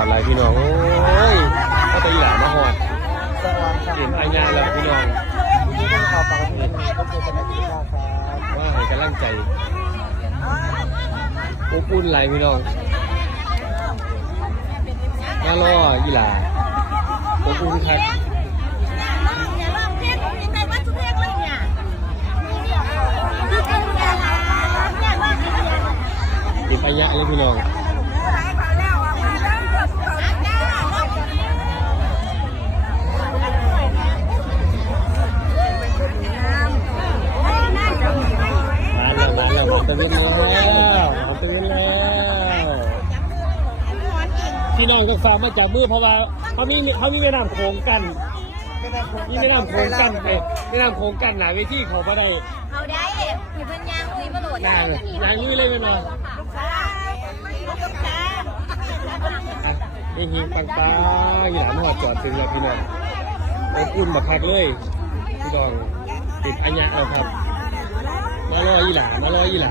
อดอะไรพี่น้องโอ้ยก็จะอีหลามาหอดเห็นอายาแล้วพี่น้องว่าให้กำลังใจอบอุ่นไรพี่น้องน่าล่ออีหลาอบอุ่นครับเก็บอายะเลยพี่น้อง ตะเวนแล้วมาตะเวนแล้ว พี่น้องก็ฝากมาจับมือเพราะว่าเขามีเขามีแม่น้ำโขงกันมีแม่น้ำโขงกันเอ้ยแม่น้ำโขงกันหนาเวทีเขาก็ได้เอาได้อยู่พันยางคุยมาโหลดได้เลยอย่างนี้เลยนะลูกค้าลูกค้าอะนี่หิงปังปาอย่าหนอดจอดถึงแล้วพี่น้องอบอุ่นบักคักเลยพี่น้องติดอัญญาเอาครับ มารออีหลามารออีหลา